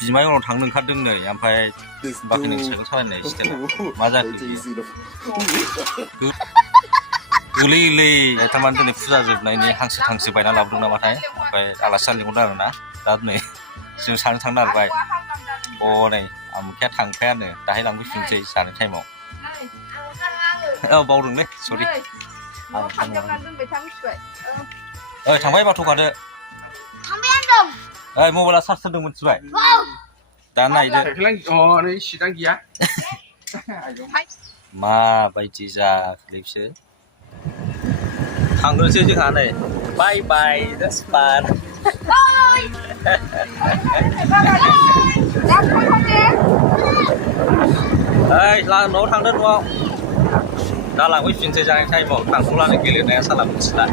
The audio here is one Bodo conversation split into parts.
बिमायंनाव थांनो ओंखारदों नै ओमफ्राय बाखि नों साइकेल सालायनाय स्टाइला मा जाखो गोलै थारमाने दिनै फुजा जोबनायनि हांसो थांसो बायना लाबोदों नामाथाय ओमफ्राय आलासि जानो लिंहरदों आरोना दा नै जों सानो थांनो नागिरबाय नै आमोखाया थांखायानो दाहाय लांफैफिनसै जानाय टाइमाव बावदोंलै सरि थांबाय बाथौखादो मबाइला चार्ज होदों मिथिबाय दा नायदो माबायदि जाखोलै बिसोर थांग्रोसै जोंहा नै बाय बाय स्पार न'आव थांदो न'आव दा लांफैफिनसै जानाय टाइमाव थांथ'लानो गेलेनाया साला मिथिला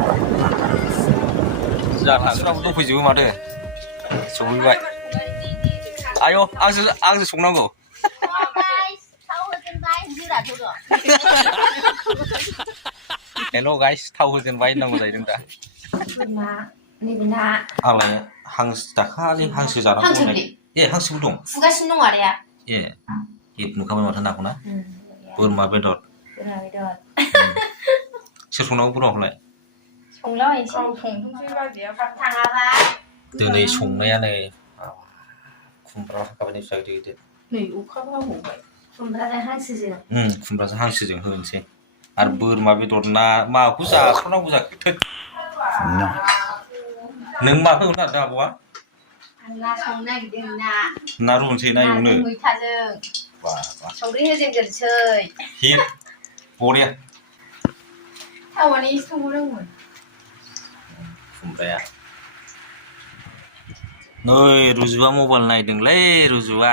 जोंहा थांग्राबो दंफैजोबो माथो सौहैबाय आय' आंसो संनांगौ हेल' गाइस थाव होजेनबाय होननांगौ जाहैदों दा आंलाय हांसो दाखालि हांसो जानांगौ हांसोबो दं फुगासिनो दं आदाया नुखाबाय माथो नाखौना बोरमा बेदर सोर संनांगौ बोरमाखौलाय दिनै संनाया नै खुमब्रा थाखाबाय गिदिर गिदिर नै अखाबो हाबावबाय खुमब्राजों हांसोजों होनोसै आरो बोरमा बेदर ना माखौ जाथारनांगौ जाखो नों माखौ होनो नागिरदों आब'आ ना संनो नागिरदों ना रुनोसै ना एवनो मैथाजों संख्रि होजेनग्रोसै बरिया थावानो एसे संबावनांगौमोन खुमब्राया नै रुजुआ मबाइल नायदोंलै रुजुआ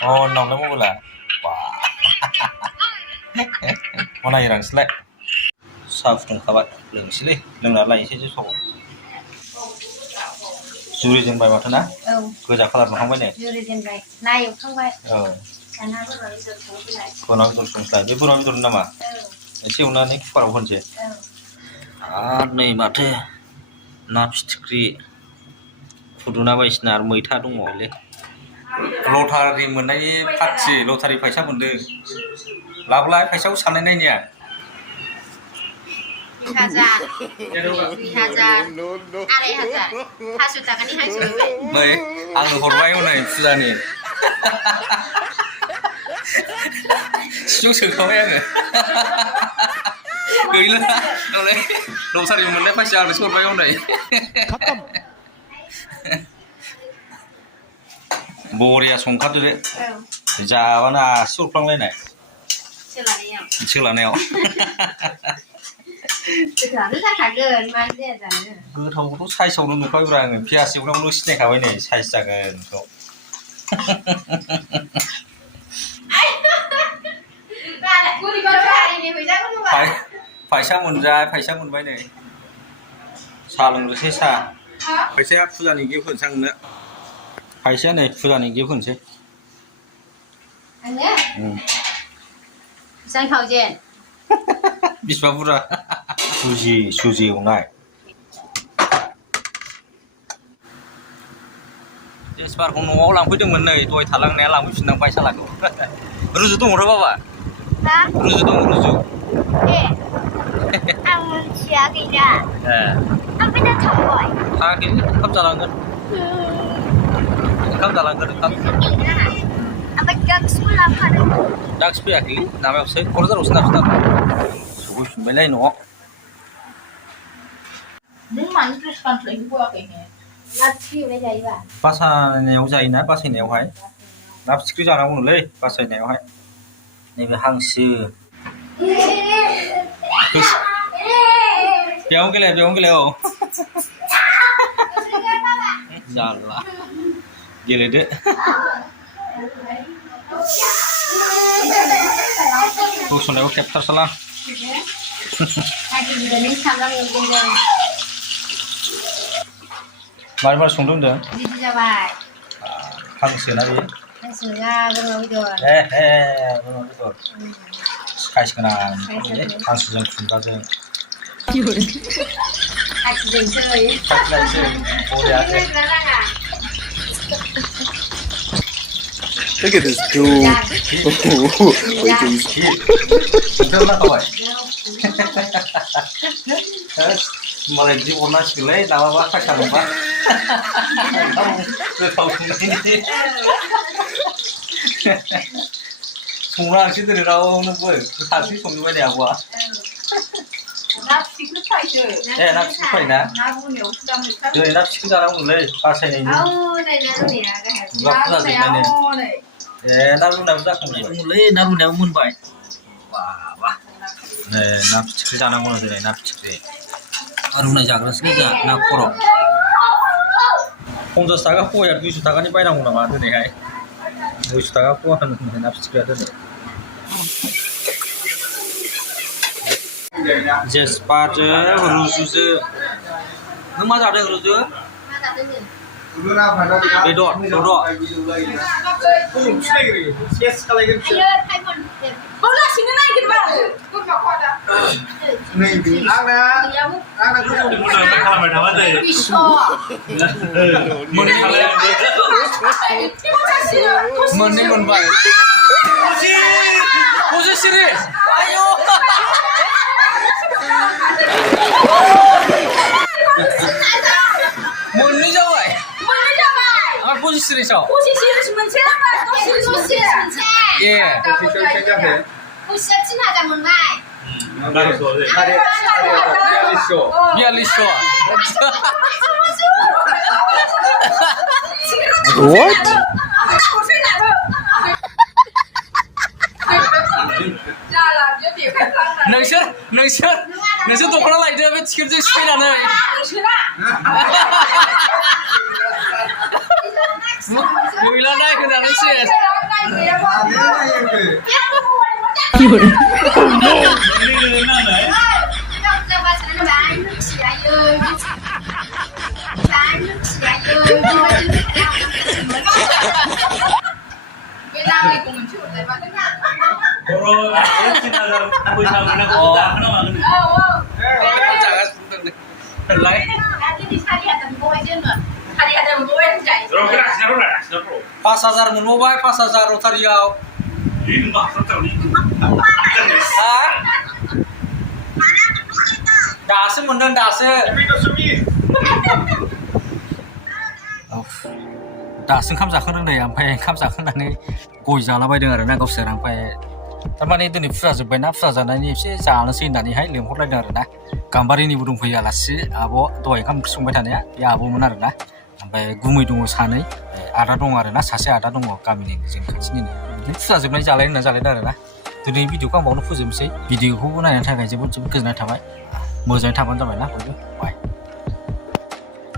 नावलाय मबाइला नायो रांसोलाय साहा फुदुंखाबाय लोंसैलै लोंना लायनोसै जों समाव जुरिजेनबाय माथो ना गोजा खालार नुहांबाय नै जुरिजेनबाय ना एवखांबाय दाना बोरमा बेदर संसैलाय बे बोरमा बेदर नामा एसे एवनानै कुकाराव होनोसै आरो नै माथो ना फिथिख्रि खुदुना बायदिसिना आरो मैथा दंबावोलै लटारि मोननायनि पार्टि लटारि फैसा मोनदों लाबोलाय फैसाखौ साननाय नायनाया 1,000 500 थाखानि हांसो नै आंनो हरबाय हनै फुजानि सिजौ सोंखाबाय आङो गैला नालाय लटारि मोननाय फैसा आंनोसो हरबाय हनै बरिया संखादो दे जाबानो आसि हरफ्लांलायनाय सोलानायाव गोथावखौथ' साइजआवनो नुखाबायब्रा आङो पियास एवनायावनो सिनायखाबाय नै साइज जागोनखौ फैसा मोनबाय नै साहा लोंनोसै साहा फैसाया फुजानि गिफ्ट होनोसै आंनो फैसाया नै फुजानि गिफ्ट होनोसै बिसिबां बुरजा सुजि एवनाय तेजपातखौ न'आव लांफैदोंमोन नै दहाय थालांनाया लांफैफिननांबाय सालाखौ रुजु दंथ' बाबा रुजु दं रुजु आं मिथिया गैला ओमफ्राय दा थांबाय थाङाखै ओंखाम जालांगोन ओमफ्राय गांसोबो लांफादों दाक्स फैयाखैलै माबायावसो क'क्राझारावसो दाबसे सफैफिनबायलाय न'आव नों मानो ड्रेस गानस्लायबोआखैनो ना फिथिख्रि एवनाय जायोबा बासायनायाव जायोना बासायनायावहाय ना फिथिख्रि जानांगौनोलै बासायनायावहाय नैबे हांसो बेयावनो गेले औ जाला गेलेदो गसंनायाव खेबथारसालां मारै संदों होनदों बिदि जाबाय हांसोना बेयो हांसोआ बोरमा बेदर बोरमा बेदर साइज गोनां हांसोजों खुमब्राजों खाथिजोंसै बरिया Look at this dude. Wait till you see it. Udah lah kawan. Mulai di warna silai, nama apa kakak lupa. Kamu tahu ini. Sungai sih dari rawa nunggu, tapi sungai ni apa? 납치고 파이죠. 납치고 파이나? 나무네 없다면 참. 네, 납치고 자라고 원래 파세네. 아우, 네, 나루네야. 누가 부자지 나루네. 네, 나루 남자 공래. 원래 나루 내가 문 봐요. 와. 네, 납치고 자라고 하는데 납치고. 나루나 자그랬으니까 나 보러. 혼자 사가 보야 200타가니 빠이라고 나와 되네. 200타가 보하는 납치고 해야 되네. Jasper rusuh, nama ada rusuh? Bedok. Murni jawai. Apa posisi ni cak? posisi sementara posisi Yeah. Biar lisho. What? नोंसोर दख'ना लायदो बे टिकेटजों सिफायनानै गैला नायहोनानै सेस Pas Hazar menubah, Pas Hazar Rotariau. Dasa mendan dasa. Dasa ओंखाम जाखांदों नै ओमफ्राय ओंखाम जाखांनानै गय जालाबायदों आरो ना गावसोर ओमफ्राय थारमाने दिनै फुजा जोब्बायना फुजा जानायनि एसे जानोसै होननानैहाय लेंहरलायदों आरो ना गाम्बारिनिबो दंफैयो आलासि आब' दहाय ओंखाम ओंख्रि संबाय थानाया बे आब'मोन आरो ना ओमफ्राय गुमै दङ सानै आदा दङ आरो ना सासे आदा दङ गामिनि जोंनि खाथिनिनो बिदिनो फुजा जोबनाय जालायदों आरो ना दिनै भिडिअखौ आं बावनो फोजोबनोसै भिडिअखौबो नायनो थाखाय जोबोद गोजोननाय थाबाय मोजाङै थाबानो जाबाय ना बयबो बाय